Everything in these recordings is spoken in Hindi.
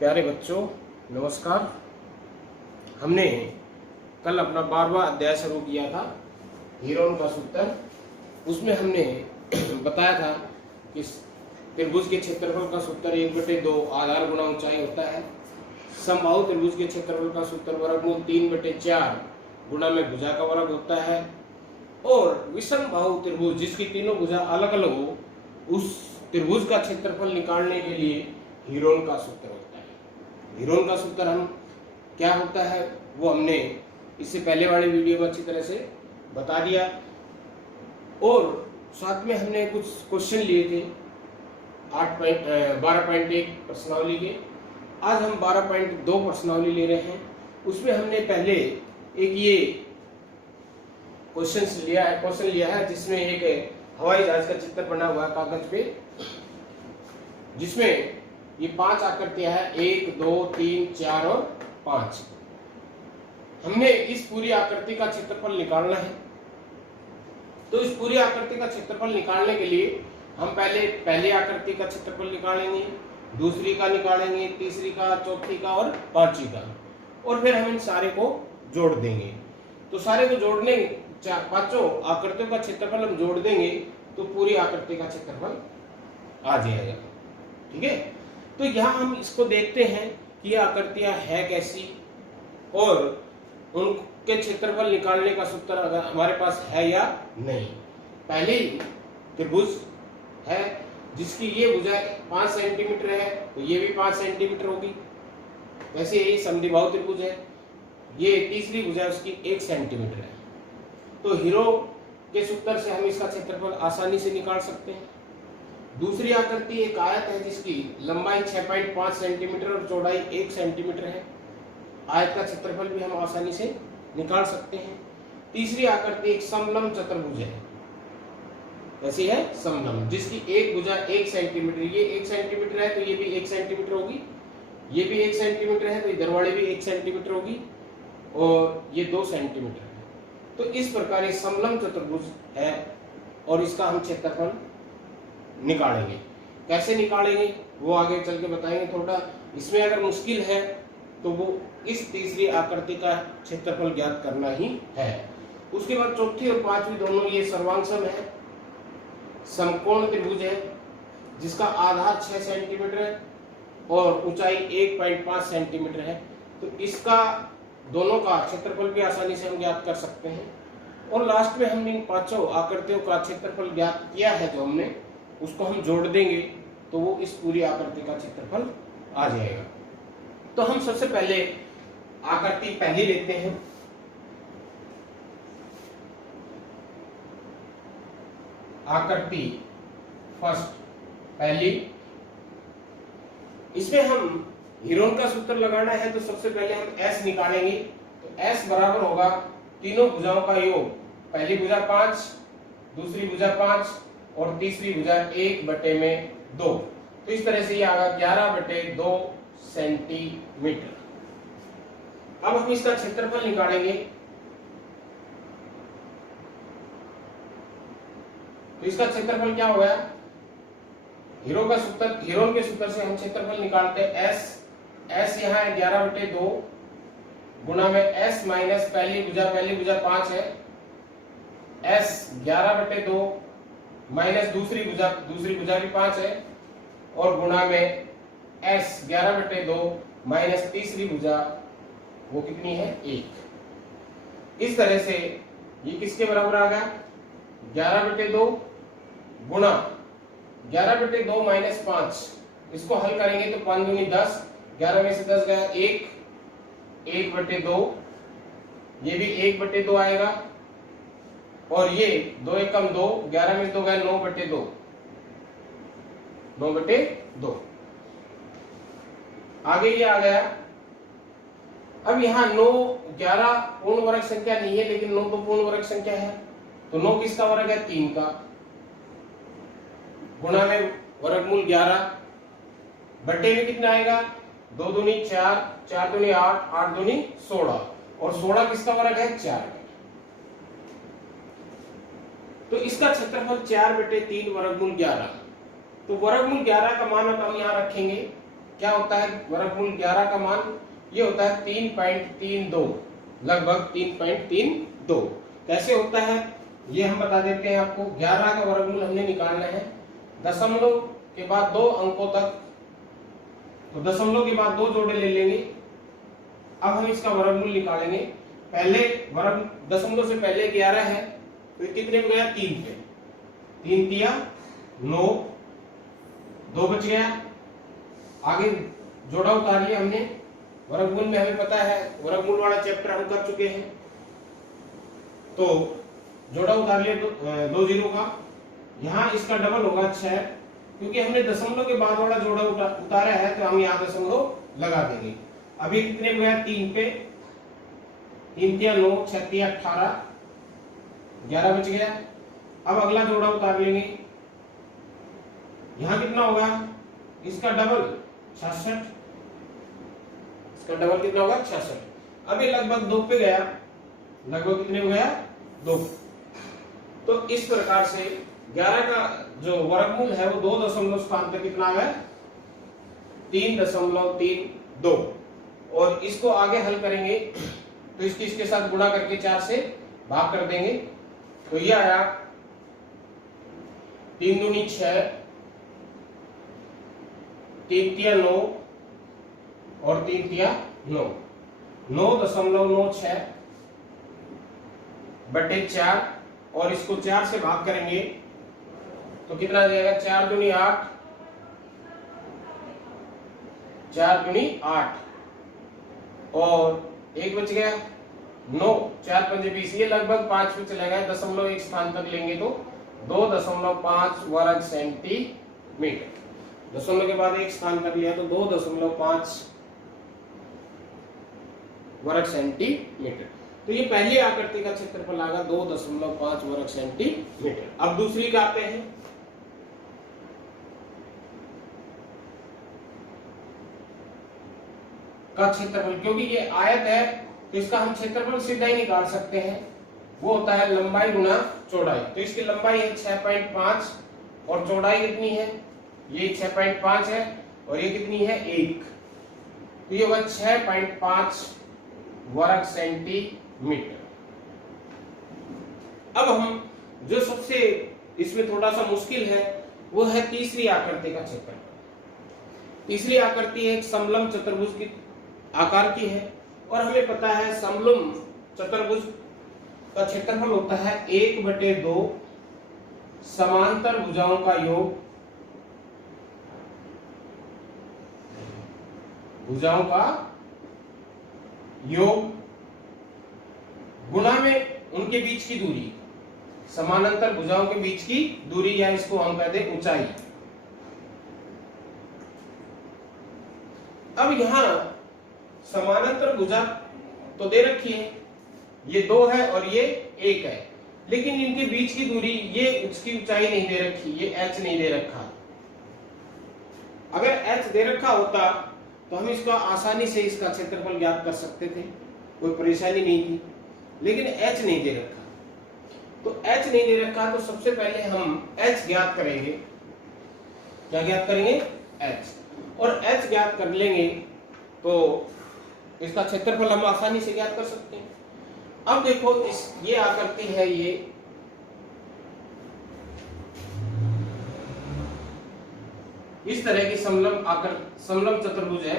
प्यारे बच्चों, नमस्कार। हमने कल अपना 12वां अध्याय शुरू किया था, हीरोन का सूत्र। उसमें हमने बताया था कि त्रिभुज के क्षेत्रफल का सूत्र 1/2 आधार गुणा ऊंचाई होता है। समबाहु त्रिभुज के क्षेत्रफल का सूत्र वर्गमूल 3/4 गुणा में भुजा का वर्ग होता है। और विषम बाहु त्रिभुज जिसकी तीनों भुजा अलग अलग हो, उस त्रिभुज का क्षेत्रफल निकालने के लिए हीरोन का सूत्र होता है। हीरोन का सूत्र हम क्या होता है वो हमने इससे पहले वाली वीडियो में अच्छी तरह से बता दिया। और साथ में हमने कुछ क्वेश्चन लिए थे 12.1 प्रश्नावली के। आज हम 12.2 प्रश्नावली ले रहे हैं। उसमें हमने पहले एक ये क्वेश्चन लिया है जिसमें एक हवाई जहाज का चित्र बना हुआ है कागज पे, जिसमें ये 5 आकृतियां हैं, 1, 2, 3, 4 और 5। हमने इस पूरी आकृति का क्षेत्रफल निकालना है। तो इस पूरी आकृति का क्षेत्रफल निकालने के लिए हम पहले आकृति का क्षेत्रफल निकालेंगे, दूसरी का निकालेंगे, तीसरी का, चौथी का और पांचवी का, और फिर हम इन सारे को जोड़ देंगे। तो सारे को जोड़ने पांचों आकृतियों का क्षेत्रफल हम जोड़ देंगे तो पूरी आकृति का क्षेत्रफल आ जाएगा। ठीक है, तो यहाँ हम इसको देखते हैं कि ये आकृतियां है कैसी और उनके क्षेत्रफल निकालने का सूत्र अगर हमारे पास है या नहीं। पहली त्रिभुज है जिसकी ये भुजा 5 सेंटीमीटर है, तो ये भी 5 सेंटीमीटर होगी। वैसे ये समद्विबाहु त्रिभुज है, ये तीसरी भुजा उसकी 1 सेंटीमीटर है। तो हीरो के सूत्र से हम इसका क्षेत्रफल आसानी से निकाल सकते हैं। दूसरी आकृति एक आयत है जिसकी लंबाई 6.5 सेंटीमीटर और चौड़ाई 1 सेंटीमीटर है। आयत का क्षेत्रफल भी हम आसानी से निकाल सकते हैं। तीसरी आकृति एक समलंब चतुर्भुज है, ऐसी है समलंब, जिसकी एक भुजा 1 सेंटीमीटर, ये 1 सेंटीमीटर है तो ये भी 1 सेंटीमीटर होगी, ये भी 1 सेंटीमीटर है तो इधर वाली भी 1 सेंटीमीटर होगी, और ये 2 सेंटीमीटर है। तो इस प्रकार ये समलंब चतुर्भुज है और इसका हम क्षेत्रफल निकालेंगे। कैसे निकालेंगे वो आगे चल के बताएंगे। थोड़ा इसमें अगर मुश्किल है तो वो इस तीसरी आकृति का क्षेत्रफल ज्ञात करना ही है। उसके बाद चौथी और पांचवी दोनों ये सर्वांगसम है, समकोण त्रिभुज है जिसका आधार 6 सेंटीमीटर है और ऊंचाई 1.5 सेंटीमीटर है। तो इसका दोनों का क्षेत्रफल भी आसानी से हम ज्ञात कर सकते हैं। और लास्ट में हमने इन पांचों आकृतियों का क्षेत्रफल ज्ञात किया है जो हमने, उसको हम जोड़ देंगे तो वो इस पूरी आकृति का क्षेत्रफल आ जाएगा। तो हम सबसे पहले आकृति पहली लेते हैं। आकृति फर्स्ट पहली, इसमें हम हीरोन का सूत्र लगाना है तो सबसे पहले हम S निकालेंगे। तो S बराबर होगा तीनों भुजाओं का योग। पहली भुजा 5, दूसरी भुजा 5 और तीसरी भुजा 1/2। तो इस तरह से ये आगा 11/2 सेंटीमीटर। अब हम इसका क्षेत्रफल निकालेंगे। तो इसका क्षेत्रफल क्या होगा? हीरोन के सूत्र से हम क्षेत्रफल निकालते हैं S यहाँ है 11/2 गुणा में S माइनस पहली भुजा 5 है, S 11/2 माइनस दूसरी भुजा भी 5 है, और गुणा में S 11/2 माइनस तीसरी भुजा वो कितनी है? 1। इस तरह से ये किसके बराबर आ गया? 11/2 गुणा 11/2 माइनस 5। इसको हल करेंगे तो 5 दूनी 10, 11 में से 10 गया 1/2, ये भी 1/2 आएगा, और ये 2 एकम 2, 11 में से 2 गया 9/2, 9/2। आगे ये आ गया। अब यहाँ 9, 11 पूर्ण वर्ग संख्या नहीं है, लेकिन 9 तो पूर्ण वर्ग संख्या है। तो 9 किसका वर्ग है? 3 का, गुणा में वर्गमूल 11, बट्टे में कितना आएगा? 2 दूनी 4, 4 दूनी 8, 8 दूनी 16, और 16 किसका वर्ग है? 4 का। तो इसका क्षेत्रफल 4/3 वर्गमूल 11। तो वर्गमूल 11 का मान अब हम यहाँ रखेंगे क्या होता है वर्गमूल 11 का मान? ये होता है 3.32, लगभग 3.32। कैसे होता है ये हम बता देते हैं आपको। 11 का वर्गमूल हमने निकालना है दशमलव के बाद 2 अंकों तक, तो दशमलव के बाद 2 जोड़े ले लेंगे। अब हम इसका वर्गमूल निकालेंगे। पहले वर्ग दशमलव से पहले 11 है तो ये कितने में गया? 3 पे। 3 तिया 9, 2 बच गया। आगे जोड़ा उतार लिया हमने। वर्गमूल में हमें पता है, वर्गमूल वाला चैप्टर हम कर चुके हैं, तो जोड़ा उतार लिया 2 जीरो का। यहाँ इसका डबल होगा 6, क्योंकि हमने दशमलव के बाद वाला जोड़ा उतारा है तो हम यहाँ दशमलव लगा देंगे। अभी कितने में गया? 3 पे। 3 तिया 9, 6 तिया 18, 11 बच गया। अब अगला जोड़ा उतार लेंगे। यहाँ कितना होगा? इसका डबल 66। इसका डबल कितना होगा? 66। अब ये लगभग 2 पे गया। लगभग कितने में गया? 2। तो इस प्रकार से 11 का जो वर्गमूल है वो 2 दशमलव स्थान पे कितना है? 3.32। और इसको आगे हल करेंगे तो इसके साथ गुणा करके 4 से भाग कर देंगे, तो ये आया 3 दूनी 6, 3 तिया 9 और 3 तिया 9, 9.96 बटे 4, और इसको 4 से भाग करेंगे तो कितना आ जाएगा? 4 दूनी 8, 4 दूनी 8 और 1 बच गया 9, 4 पंजे 20। ये लगभग 5 पे चला गया। दशमलव एक स्थान तक लेंगे तो 2.5 वर्ग सेंटीमीटर। दशमलव के बाद एक स्थान कर लिया तो 2.5 वर्ग सेंटीमीटर। तो ये पहली आकृति का क्षेत्रफल आएगा 2.5 वर्ग सेंटीमीटर। अब दूसरी का आते हैं। का क्षेत्रफल, क्योंकि ये आयत है तो इसका हम क्षेत्रफल सीधा ही निकाल सकते हैं। वो होता है लंबाई गुना चौड़ाई। तो इसकी लंबाई है 6.5 और चौड़ाई कितनी है? ये 6.5 है और ये कितनी है? 1। तो ये होगा 6.5 वर्ग सेंटीमीटर। अब हम जो सबसे इसमें थोड़ा सा मुश्किल है वो है तीसरी आकृति का क्षेत्रफल। तीसरी आकृति एक समलंब चतुर्भुज की आकार की है और हमें पता है समलंब चतुर्भुज का क्षेत्रफल होता है 1/2 समांतर भुजाओं का योग, भुजाओं का योग गुणा में उनके बीच की दूरी। समानांतर भुजाओं के बीच की दूरी, या इसको हम कहते हैं ऊंचाई। अब यहां समानांतर भुजा तो दे रखी है, ये 2 है और ये 1 है, लेकिन इनके बीच की दूरी, ये उसकी ऊंचाई नहीं दे रखी, ये h नहीं दे रखा। अगर h दे रखा होता तो हम इसका आसानी से इसका क्षेत्रफल ज्ञात कर सकते थे, कोई परेशानी नहीं थी, लेकिन h नहीं दे रखा। तो h नहीं दे रखा तो सबसे पहले हम h ज्ञात करेंगे। क्या ज्ञात करेंगे? h। और h ज्ञात कर लेंगे तो इसका क्षेत्रफल हम आसानी से ज्ञात कर सकते हैं। अब देखो ये आकृति है, ये इस तरह की समलंब चतुर्भुज है।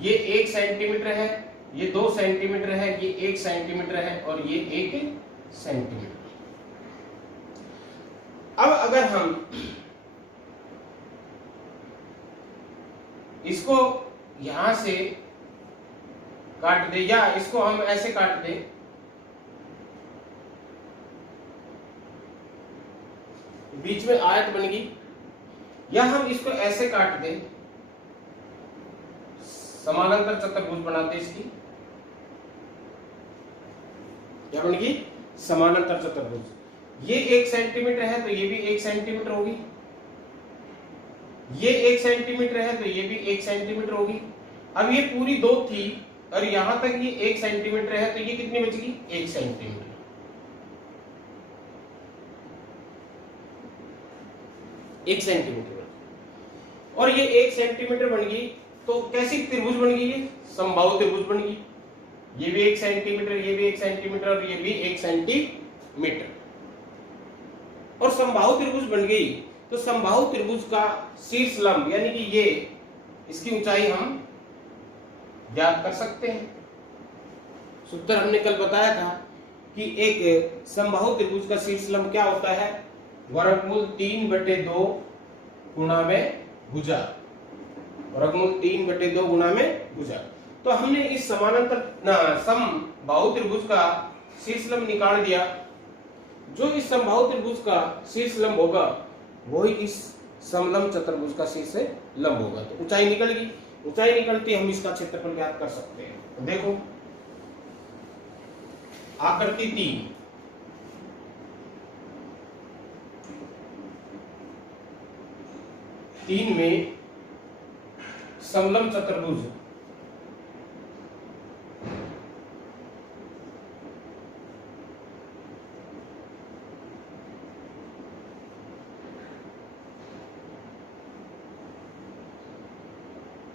ये 1 सेंटीमीटर है, ये 2 सेंटीमीटर है, ये 1 सेंटीमीटर है और ये 1 सेंटीमीटर। अब अगर हम इसको यहां से काट दे, या इसको हम ऐसे काट दे, बीच में आयत बन गई, या हम इसको ऐसे काट दें, समानांतर चतुर्भुज बनाते इसकी, क्या बन गई? समानांतर चतुर्भुज। ये 1 सेंटीमीटर है तो ये भी 1 सेंटीमीटर होगी, ये 1 सेंटीमीटर है तो ये भी 1 सेंटीमीटर होगी। अब ये पूरी 2 थी और यहां तक ये 1 सेंटीमीटर है तो ये कितनी बचेगी? 1 सेंटीमीटर। एक सेंटीमीटर। और ये 1 सेंटीमीटर बन गई, तो कैसी त्रिभुज बन गई? ये समबाहु त्रिभुज बन गई। ये भी 1 सेंटीमीटर, ये भी 1 सेंटीमीटर और ये भी 1 सेंटीमीटर, और समबाहु त्रिभुज बन गई। तो समबाहु त्रिभुज का शीर्ष लंब यानी कि ये, इसकी ऊंचाई हम ज्ञात कर सकते हैं। सूत्र हमने कल बताया था कि एक समबाहु त्रिभुज का शीर्ष लंब क्या होता है? वर्गमूल 3/2 गुणा में भुजा, वर्गमूल 3/2 गुणा में भुजा। तो हमने इस समानांतर समबाहु त्रिभुज का शीर्ष लंब निकाल दिया। जो इस समबाहु त्रिभुज का शीर्ष लंब होगा वही इस समलंब चतुर्भुज का शीर्ष लंब होगा। तो ऊंचाई निकल गई, ऊंचाई निकलती हम इसका क्षेत्रफल ज्ञात कर सकते हैं। तो देखो आकृति 3 में समलंब चतुर्भुज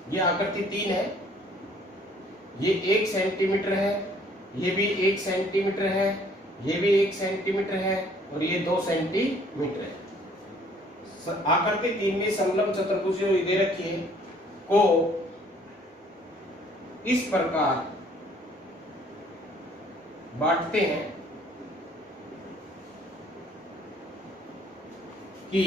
ये आकृति 3 है, ये 1 सेंटीमीटर है, ये भी 1 सेंटीमीटर है, ये भी 1 सेंटीमीटर है और ये 2 सेंटीमीटर है। आकृति 3 में समलंब चतुर्भुज जो दे रखी है को इस प्रकार बांटते हैं कि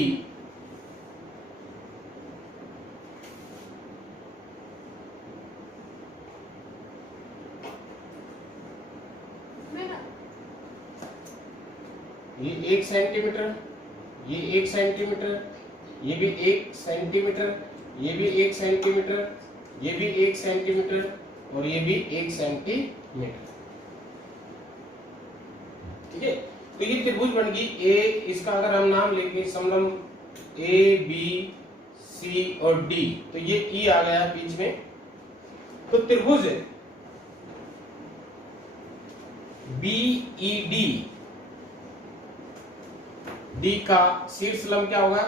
ये 1 सेंटीमीटर, ये 1 सेंटीमीटर, ये भी 1 सेंटीमीटर, ये भी 1 सेंटीमीटर, ये भी 1 सेंटीमीटर और ये भी 1 सेंटीमीटर। ठीक है, तो ये त्रिभुज बन गई ए। इसका अगर हम नाम लेंगे समलंब ए बी सी और डी, तो ये ई आ गया बीच में। तो त्रिभुज बी ई डी, डी का शीर्ष लंब क्या होगा?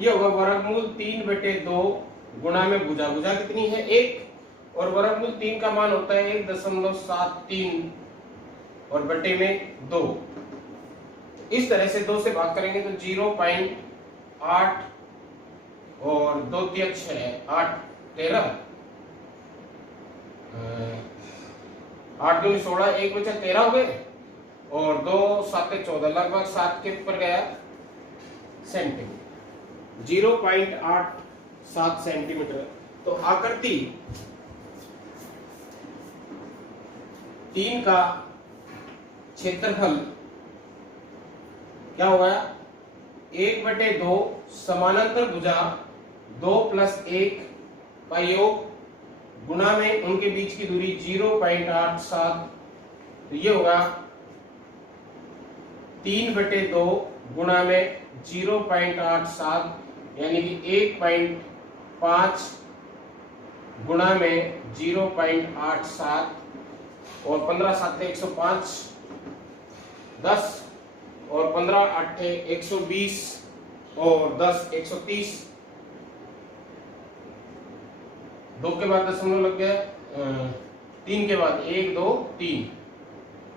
ये होगा वर्गमूल 3/2 गुणा में भुजा। भुजा कितनी है? 1, और वर्गमूल 3 का मान होता है 1.73 और बटे में 2। इस तरह से 2 से भाग करेंगे तो 0.8 और 2 × 6 8 13 8 दूनी 16, 1 बचा 13 हो गए और 2 7 14, लगभग 7 के ऊपर गया सेंटीमीटर, 0.87 सेंटीमीटर। तो आकृति 3 का क्षेत्रफल क्या होगा? 1/2 समानांतर भुजा 2 + 1 का योग गुणा में उनके बीच की दूरी 0.87, तो ये होगा 3/2 गुणा में 0.87 यानी कि 1.5 गुणा में 0.87 और 15 × 7 = 105, 10 और 15 × 8 = 120 और 10 = 130। 2 के बाद दशमलव लग गया, 3 के बाद 1 2 3,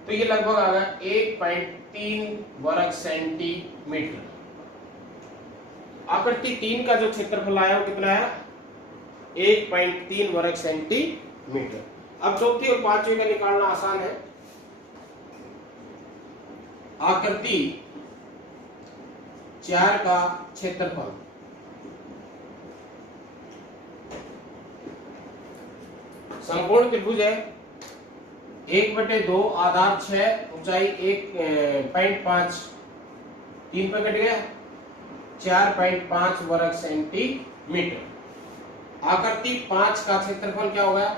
तो ये लगभग आ गया 1.3 वर्ग सेंटीमीटर। आकृति 3 का जो क्षेत्रफल आया वो कितना है? 1.3 वर्ग सेंटीमीटर। अब चौथी और पांचवी का निकालना आसान है। आकृति 4 का क्षेत्रफल समकोण त्रिभुज है, 1/2 आधार 6 ऊंचाई 1.5, 3 पे कट गया 4.5 वर्ग सेंटीमीटर। आकृति 5 का क्षेत्रफल क्या होगा?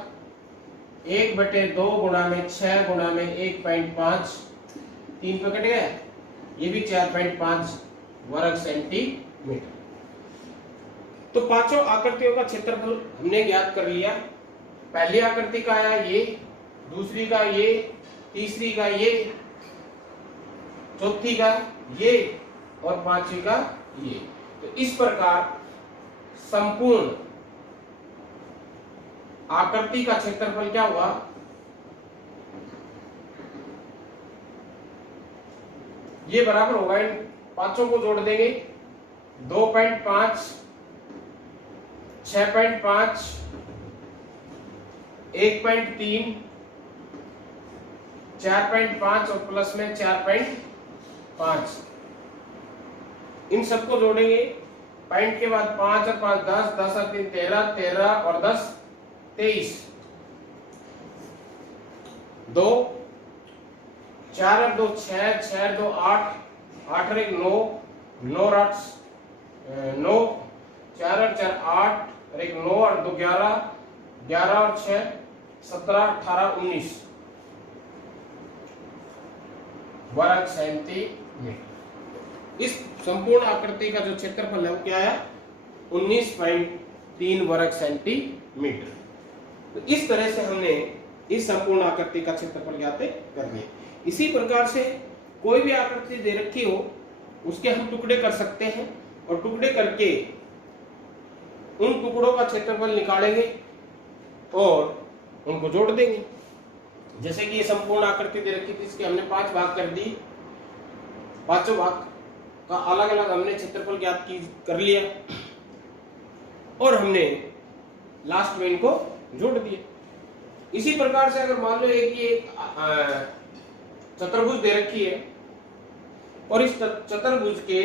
1/2 गुणा में 6 गुणा में 1.5, 3 पे कट गया, ये भी 4.5 वर्ग सेंटीमीटर। तो पांचों आकृतियों का क्षेत्रफल हमने ज्ञात कर लिया। पहली आकृति का आया ये, दूसरी का ये, तीसरी का ये, चौथी का ये और 5वीं का ये। तो इस प्रकार संपूर्ण आकृति का क्षेत्रफल क्या हुआ, ये बराबर होगा, इन पांचों को जोड़ देंगे, 2.5, 6.5, 1.3, 4.5 और प्लस में 4.5, इन सबको जोड़ेंगे। पॉइंट के बाद 5 और 5 10, 10 और 3 13, 13 और 10 23, 2, 4 और 2 6, 6 और 2 8, 8 और 1 9, 9 और 8 9, 4 और 4 8 और 1 9 और 2 11, 11 और 6 17, 18, 19 वर्ग सेंटीमीटर। इस संपूर्ण आकृति का जो क्षेत्रफल है वो क्या है, 19.3 वर्ग सेंटीमीटर। तो इस तरह से हमने इस संपूर्ण आकृति का क्षेत्रफल ज्ञात कर लिया। इसी प्रकार से कोई भी आकृति दे रखी हो उसके हम टुकड़े कर सकते हैं और टुकड़े करके उन टुकड़ों का क्षेत्रफल निकालेंगे और उनको जोड़ देंगे। जैसे कि ये संपूर्ण आकृति दे रखी थी, इसके हमने 5 भाग कर दी, पांचों भाग का अलग अलग हमने क्षेत्रफल ज्ञात कर लिया और हमने लास्ट में इनको जोड़ दिया। इसी प्रकार से अगर मान लो एक चतुर्भुज दे रखी है और इस चतुर्भुज के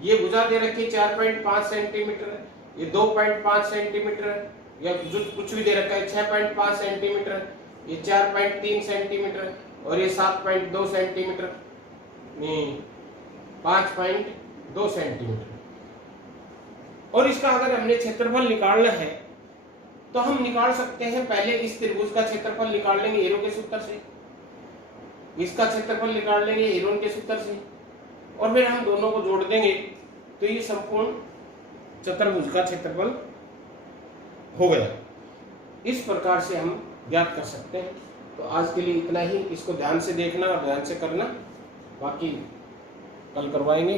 ये भुजा दे रखी है 4.5 सेंटीमीटर, ये 2.5 सेंटीमीटर, या जो कुछ भी दे रखा है 6.5 सेंटीमीटर, ये 4.3 सेंटीमीटर और ये 7.2 सेंटीमीटर, 5.2 सेंटीमीटर। और इसका अगर हमने क्षेत्रफल निकालना है तो हम निकाल सकते हैं। पहले इस त्रिभुज का क्षेत्रफल निकाल लेंगे हेरों के सूत्र से, इसका क्षेत्रफल निकाल लेंगे हेरों के सूत्र से, और फिर हम दोनों को जोड़ देंगे तो ये संपूर्ण चतुर्भुज का क्षेत्रफल हो गया। इस प्रकार से हम ज्ञात कर सकते हैं। तो आज के लिए इतना ही, इसको ध्यान से देखना और ध्यान से करना, बाकी कल करवाएंगे।